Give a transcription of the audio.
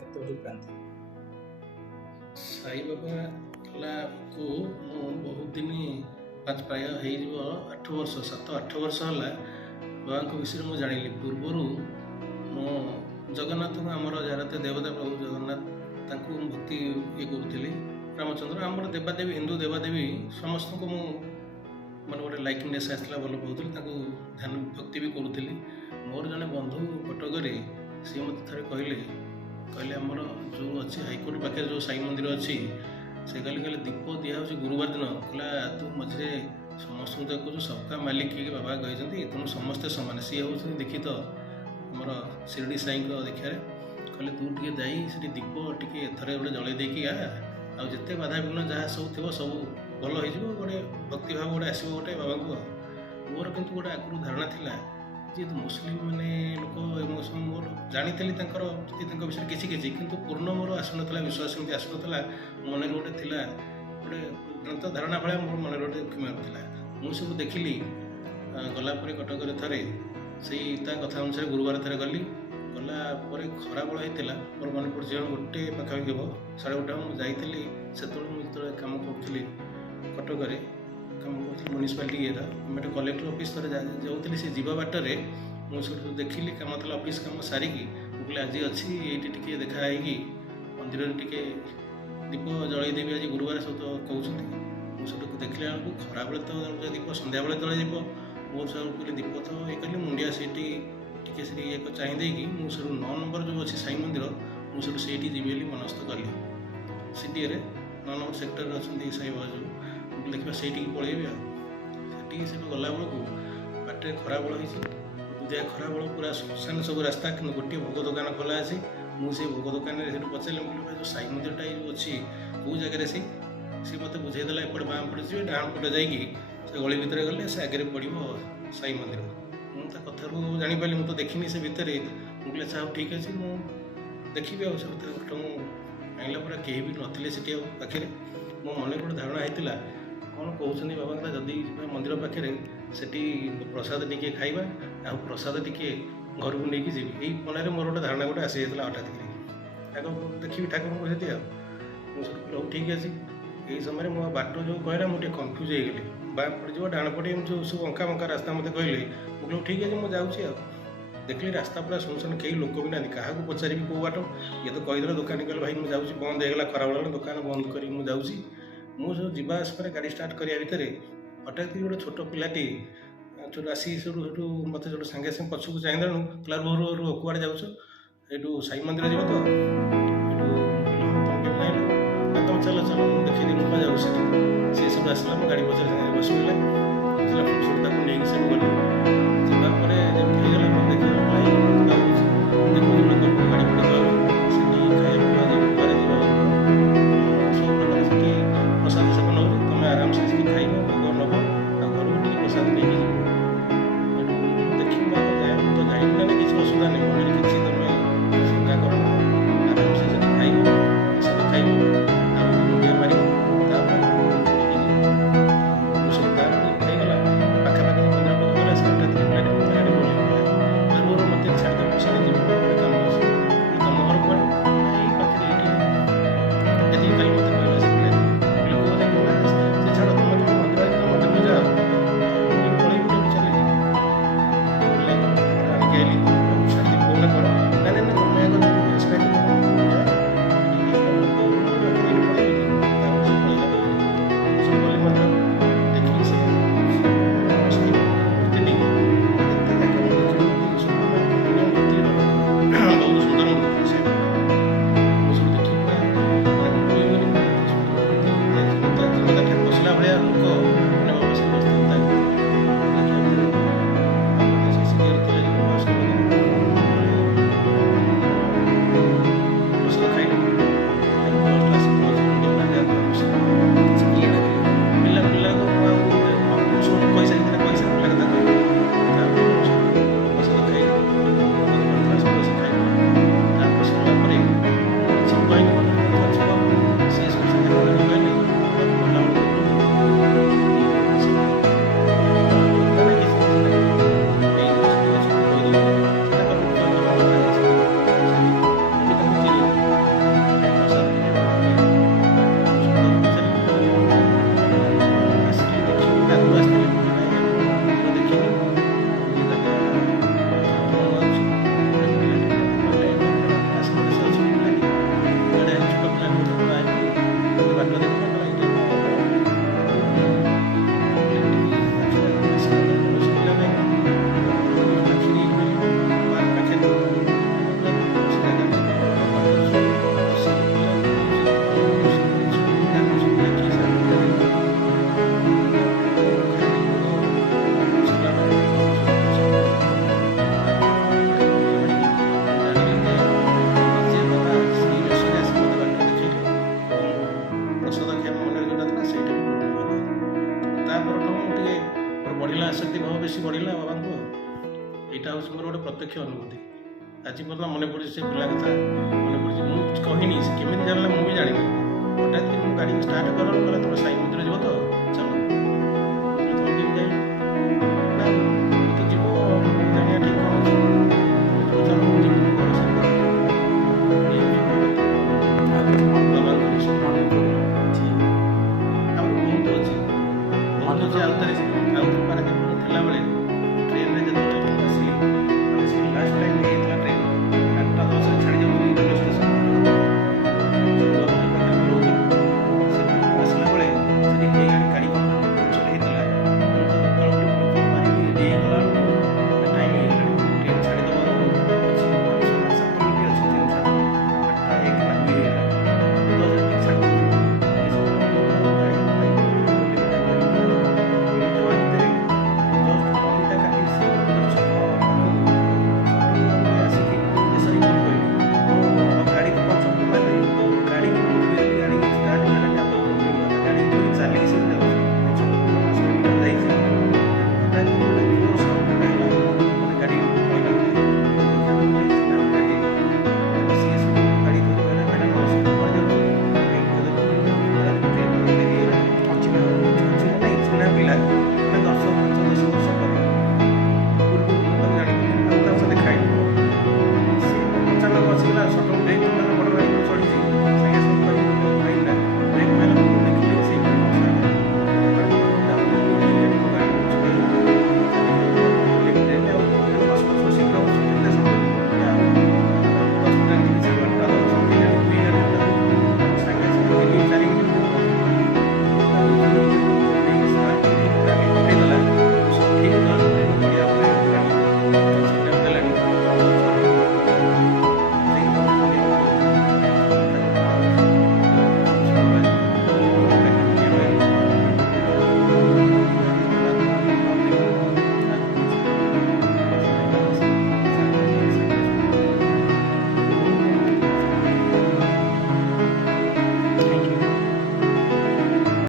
କେତେ ପାଆନ୍ତି? ସାଇବାବା କଲାକୁ ମୁଁ ବହୁତ ଦିନ ପ୍ରାୟ ହେଇଯିବ 8 ବର୍ଷ 7-8 ବର୍ଷ ହେଲା ବାବାଙ୍କ ବିଷୟରେ ମୁଁ ଜାଣିଲି। ପୂର୍ବରୁ ମୁଁ ଜଗନ୍ନାଥଙ୍କୁ ଆମର ଯାହାର ଦେବତା ପ୍ରଭୁ ଜଗନ୍ନାଥ ତାଙ୍କୁ ଭକ୍ତି କରୁଥିଲି। ରାମଚନ୍ଦ୍ର ଆମର ଦେବାଦେବୀ ହିନ୍ଦୁ ଦେବାଦେବୀ ସମସ୍ତଙ୍କୁ ମୁଁ ମାନେ ଗୋଟେ ଲାଇକିନେସ୍ ଆସିଥିଲା, ଭଲ ପାଉଥିଲି, ତାଙ୍କୁ ଧ୍ୟାନ ଭକ୍ତି ବି କରୁଥିଲି। ମୋର ଜଣେ ବନ୍ଧୁ କଟକରେ ସିଏ ମୋତେ ଥରେ କହିଲେ ଆମର ଯେଉଁ ଅଛି ହାଇକୋର୍ଟ ପାଖରେ ଯେଉଁ ସାଇ ମନ୍ଦିର ଅଛି, ସେ କହିଲେ ଦୀପ ଦିଆହେଉଛି ଗୁରୁବାର ଦିନ। କହିଲା ତୁ ମଝିରେ ସମସ୍ତଙ୍କୁ ଦେଖୁଛୁ ସବକା ମାଲିକ ହେଇକି ବାବା କହିଛନ୍ତି, ତେଣୁ ସମସ୍ତେ ସମାନ। ସିଏ ହେଉଛନ୍ତି ଦୀକ୍ଷିତ ଆମର ଶିରିଡ଼ି ସାଇଙ୍କ ଦୀକ୍ଷାରେ। କହିଲେ ତୁ ଟିକେ ଯାଇ ସେଠି ଦୀପ ଟିକେ ଥରେ ଗୋଟେ ଜଳେଇ ଦେଇକି ଆଉ ଯେତେ ବାଧାବିଘ୍ନ ଯାହା ସବୁ ଥିବ ସବୁ ଭଲ ହେଇଯିବ, ଗୋଟେ ଭକ୍ତିଭାବ ଗୋଟେ ଆସିବ ଗୋଟେ ବାବାଙ୍କୁ। ମୋର କିନ୍ତୁ ଗୋଟେ ଆଗରୁ ଧାରଣା ଥିଲା, ଯେହେତୁ ମୁସଲିମ ମାନେ ଲୋକ ଏବଂ ମୋର ଜାଣିଥିଲି ତାଙ୍କର ତାଙ୍କ ବିଷୟରେ କିଛି କିଛି, କିନ୍ତୁ ପୂର୍ଣ୍ଣ ମୋର ଆସୁନଥିଲା, ବିଶ୍ୱାସ ଏମିତି ଆସୁନଥିଲା। ମନରେ ଗୋଟେ ଥିଲା ଗୋଟେ ଭ୍ରାନ୍ତ ଧାରଣା ଭଳିଆ ମୋର ମନରେ ଗୋଟେ ଥିଲା। ମୁଁ ସବୁ ଦେଖିଲି ଗଲା ପରେ କଟକରେ ଥରେ ସେଇ ତା କଥା ଅନୁସାରେ ଗୁରୁବାର ଥରେ ଗଲି। ଗଲା ପରେ ଖରାବେଳ ହେଇଥିଲା, ମୋର ମନେ ପଡ଼ୁଛି ଗୋଟେ ପାଖାପାଖି ହେବ 1:30 ମୁଁ ଯାଇଥିଲି। ସେତେବେଳେ ମୁଁ ଯେତେବେଳେ କାମ କରୁଥିଲି କଟକରେ, କାମ କରୁଥିଲି ମ୍ୟୁନିସିପାଲିଟି ଇଏର, ଆମେ ଗୋଟେ କଲେକ୍ଟର ଅଫିସ୍ ଥରେ ଯାଉଥିଲି। ସେ ଯିବା ବାଟରେ ମୁଁ ସେଠୁ ଦେଖିଲି କାମ ଥିଲା, ଅଫିସ୍ କାମ ସାରିକି ମୁଁ କହିଲି ଆଜି ଅଛି ଏଇଠି ଟିକେ ଦେଖା ହେଇକି ମନ୍ଦିରରେ ଟିକେ ଦୀପ ଜଳେଇ ଦେବି, ଆଜି ଗୁରୁବାର ସବୁ ତ କହୁଛନ୍ତି। ମୁଁ ସେଠୁ ଦେଖିଲା ବେଳକୁ ଖରାବେଳେ ତ ଦୀପ ସନ୍ଧ୍ୟାବେଳେ ଜଳେଇ ଦୀପ, ମୋର ସବୁ କହିଲି ଦୀପ ତ ଇଏ କଲି ମୁଣ୍ଡିଆ ସେଇଠି ଟିକେ ସେଠି ଇଏ ଚାହିଁ ଦେଇକି ମୁଁ ସେଠୁ 9 ନମ୍ବର ଯେଉଁ ଅଛି ସାଇ ମନ୍ଦିର, ମୁଁ ସେଠୁ ସେଇଠି ଯିବି ବୋଲି ମନସ୍ଥ କଲି। ସିଡ଼ିଏରେ 9 ନମ୍ବର ସେକ୍ଟରରେ ଅଛନ୍ତି ସାଇବାବା ଯେଉଁ, ମୁଁ ଦେଖିବା ସେଇଠିକି ପଳେଇବି। ସେଠିକି ସେଠୁ ଗଲାବେଳକୁ ବାଟରେ ଖରାବେଳ ହେଇଛି, ବୁଧିଆ ଖରାବେଳ, ପୁରା ଶୂନଶାନ ସବୁ ରାସ୍ତା, କିନ୍ତୁ ଗୋଟିଏ ଭୋଗ ଦୋକାନ ଖୋଲା ଅଛି। ମୁଁ ସେଇ ଭୋଗ ଦୋକାନରେ ସେଠୁ ପଚାରିଲି, ମୁଁ କହିଲି ଯେଉଁ ସାଇ ମନ୍ଦିରଟା ଏଇ ଯେଉଁ ଅଛି କେଉଁ ଜାଗାରେ ସେ ମୋତେ ବୁଝେଇଦେଲା ଏପଟେ ବାଁ ପଟେ ଯିବେ, ଡାହାଣ ପଟେ ଯାଇକି ସେ ଗଳି ଭିତରେ ଗଲେ ସେ ଆଗରେ ପଡ଼ିବ ସାଇ ମନ୍ଦିର। ମୁଁ ତା କଥାରୁ ଜାଣିପାରିଲି, ମୁଁ ତ ଦେଖିନି ସେ ଭିତରେ। ମୁଁ କହିଲି ଆଚ୍ଛା ହଉ ଠିକ୍ ଅଛି, ମୁଁ ଦେଖିବି। ଆଉ ସେ ଭିତରେ ମୁଁ ଆଣିଲା ପରେ କେହି ବି ନଥିଲେ ସେଠି ଆଉ ପାଖରେ। ମୋ ମନରେ ଗୋଟେ ଧାରଣା ହେଇଥିଲା କ'ଣ କହୁଛନ୍ତି ବାବା କଥା, ଯଦି ମନ୍ଦିର ପାଖରେ ସେଠି ପ୍ରସାଦ ଟିକେ ଖାଇବା ଆଉ ପ୍ରସାଦ ଟିକେ ଘରକୁ ନେଇକି ଯିବି। ଏଇ ମନରେ ମୋର ଗୋଟେ ଧାରଣା ଗୋଟେ ଆସିଯାଇଥିଲା ହଠାତ୍ କରି, ଆଗ ଦେଖିବି ଠାକୁରଙ୍କୁ ସେଠି। ଆଉ ମୁଁ ସେଠି ହଉ ଠିକ୍ ଅଛି। ଏଇ ସମୟରେ ମୋ ବାଟ ଯେଉଁ କହିଲା ମୁଁ ଟିକେ କନଫ୍ୟୁଜ୍ ହେଇଗଲି, ବାଁ ପଟେ ଯିବ ଡାହାଣ ପଟେ ଏମିତି ଯେଉଁ ସବୁ ଅଙ୍କା ବଙ୍କା ରାସ୍ତା ମୋତେ କହିଲେ। ମୁଁ କହିଲି ଠିକ୍ ଅଛି ମୁଁ ଯାଉଛି। ଆଉ ଦେଖିଲି ରାସ୍ତା ପୁରା ଶୂନଶାନ, କେହି ଲୋକ ବି ନାହାନ୍ତି, କାହାକୁ ପଚାରିବି କେଉଁ ବାଟ। ଇଏ ତ କହିଦେଲେ, ଦୋକାନୀ କହିଲେ ଭାଇ ମୁଁ ଯାଉଛି, ବନ୍ଦ ହେଇଗଲା ଖରାବେଳେ, ଦୋକାନ ବନ୍ଦ କରିକି ମୁଁ ଯାଉଛି। ମୁଁ ସବୁ ଯିବା ଆସିବାରେ ଗାଡ଼ି ଷ୍ଟାର୍ଟ କରିବା ଭିତରେ ହଠାତ୍ ଗୋଟେ ଛୋଟ ପିଲାଟି ଆସି ସେଠୁ ମୋତେ ସେଠୁ ସାଙ୍ଗେ ସାଙ୍ଗେ ପଛକୁ ଚାହିଁଦେଳୁ କହିଲା ରୁହ କୁଆଡ଼େ ଯାଉଛ? ଏଇଠୁ ସାଇ ମନ୍ଦିର ଯିବ ତ? ତମେ ଚାଲ ମୁଁ ଦେଖିଲି ମୁଁ ଯାଉଛି ସେଠି। ସେ ସବୁ ଆସିଲା, ମୋ ଗାଡ଼ି ପଛରେ ସାଙ୍ଗେ ବସିଗଲା, ସେଠୁ ତାକୁ ନେଇକି ସେଠୁ ଗଲି। ଯିବା ପରେ ଯେମିତି ହେଇଗଲା ମୁଁ ଦେଖିଲି ଭାଇ ଦେଖୁଛି ଲୋକଙ୍କୁ ଗାଡ଼ି ପଡ଼ି ଯାଉଛି, ସେଠି ଖାଇବା ପିଇବା ଯିବା ସବୁ ପ୍ରକାର ସେଠି ପ୍ରସାଦ ସେବନ ହେଉଛି। ତୁମେ ଆରାମସେ ସେଠି ଖାଇବ, ଭୋଗ ନେବ, ଆଉ ଘରକୁ ଟିକେ ପ୍ରସାଦ ନେଇକି ଯିବ। ସେଠୁ ଦେଖିବି ମୁଁ ତ ଯାଇନି ନା, କିଛି ଅସୁବିଧା ନାହିଁ, ମନରେ କିଛି ତମେ ଚିନ୍ତା କର ନା, ଆରାମସେ ସେଠି ଖାଇବ, ପ୍ରସାଦ ଖାଇବ ଆଉ ମୁଣ୍ଡିଆ ମାରିବ, ତାପରେ ମୁଁ ସବୁ ତାପରେ ହେଇଗଲା। ପାଖାପାଖି ମନ୍ଦିର ଗଲା, 7:30 ଗାଡ଼ି ପଡ଼ିଲା। ହେଉଛି ମୋର ଗୋଟେ ପ୍ରତ୍ୟକ୍ଷ ଅନୁଭୂତି। ଆଜି ପର୍ଯ୍ୟନ୍ତ ମନେ ପଡ଼ୁଛି ସେ ପିଲା କଥା ମନେ ପଡ଼ୁଛି। ମୁଁ କହିନି, ସେ କେମିତି ଜାଣିଲା ମୁଁ ବି ଜାଣିନି। ହଠାତ୍ କରି ମୁଁ ଗାଡ଼ି ଷ୍ଟାର୍ଟ କଲାରୁ କହିଲା ତୁମେ ସାଇ ମନ୍ଦିର ଯିବ ତ,